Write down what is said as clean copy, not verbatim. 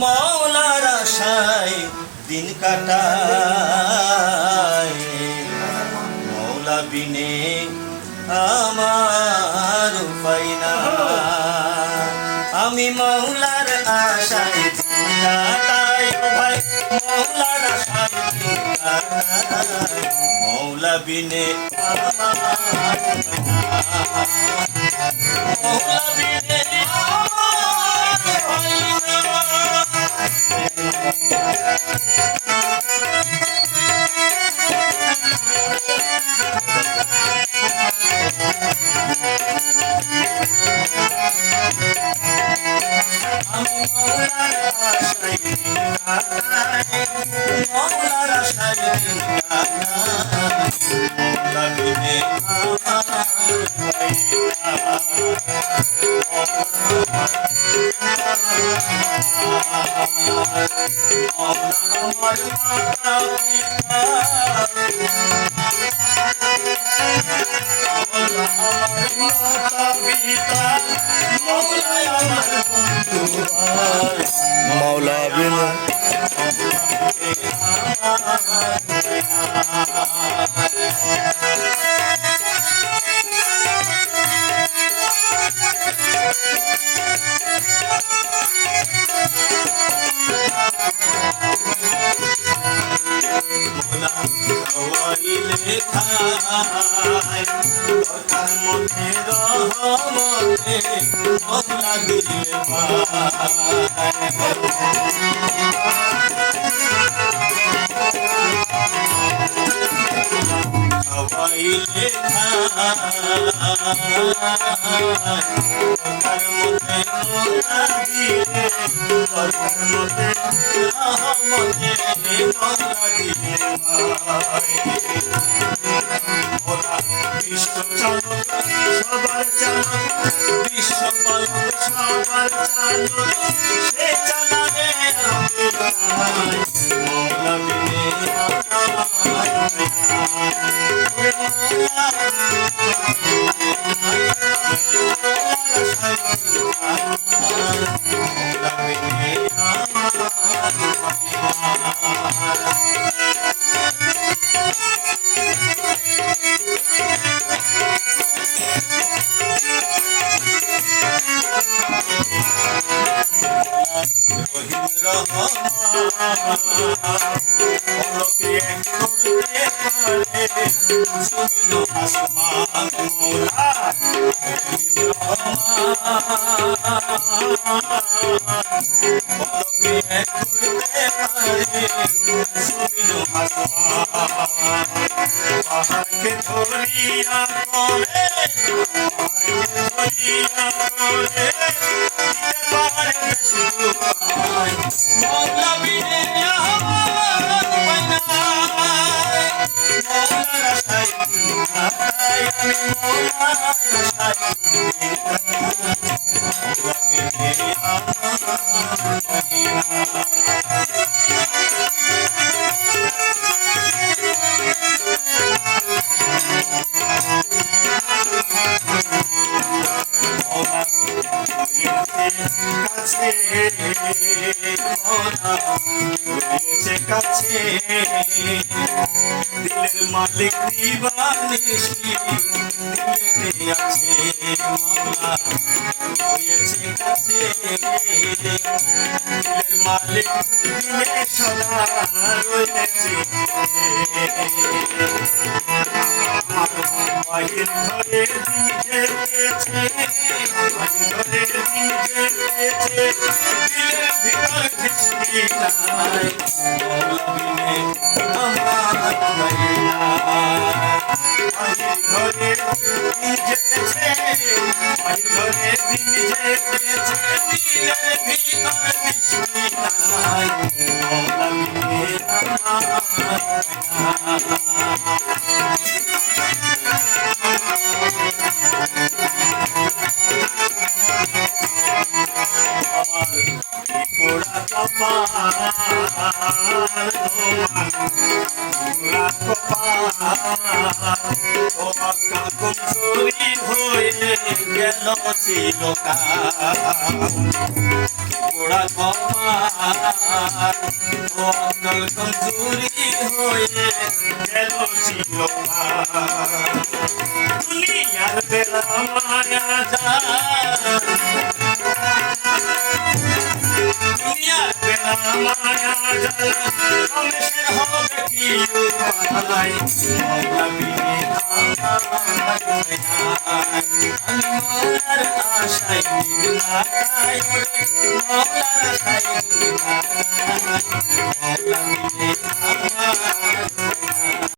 মৌলার আশায় দিন কাটায়, মৌলা বিনে আমার উপায় না। আমি মৌলার আশায় দিন কাটাই ও ভাই, মৌলার আশায় দিন কাটাই, মৌলা বিনে আমার মৌলা বিনে আমার উপায় না। মৌলার আশায় দিন কাটাই, মৌলা বিনে আমার উপায় না। মৌলা আমার মাতা পিতা, মৌলা আমার মাতা পিতা, মৌলা আমার বন্ধু ভাই, মৌলা বিনা খায় দরকার মধ্যে রহমতে মৌলা দিলে খাওয়াইলে খায় দরকার মধ্যে মৌলা দিলে, দরকার মধ্যে রহমতে মৌলা দিলে বিশ্ব চালক সবার চালক, বিশ্ব পালক সবার চালক, সে চালাবে মৌলা বিনে পলকে করতে পারে জমিন আসমান, মৌলা পলকে করতে পারে জমিন আসমান। পাহাড়কে ধরিয়া করে, পাহাড়কে ধরিয়া করে দিতে পারে বেশি উপায়, মৌলা বিনে আমার উপায় নাই। মৌলার আশায় দিন কাটাই, আমি মৌলার আশায় দিন কাটাই, মৌলা বিনে আমার উপায় নাই। কাছে দিলের মালিক দিবানিশি দিলেতে আছে মৌলা হয়েছে কাছে, দিলের মালিক দিলে সদা রয়েছে বাহির ঘরে দিন যেতেছে, বাহির ঘরে দিন যেতেছে, দিলের ভিতর দৃষ্টি নাই, মৌলা বিনে আমার উপায় নাই। বাহির ঘরে দিন যেতেছে, বাহির ঘরে দিন যেতেছে, দিলের ভিতর দৃষ্টি নাই, মৌলা বিনে আমার উপায় পোড়া কপাল পোড়া কপাল ও আকা কুমসুরি হয়ে গেল চিরকাল। পোড়া কপাল ও অকল কমজোরি হয়ে গেল চিরকাল দুনিয়ার বেলা মায়া যায় দুনিয়ার বেলা মায়া যায় রমেশের হবে কি উপায় মৌলা বিনে আমি মৌলার আশায় দিন লাগাই মৌলার আশায় দিন লাগাই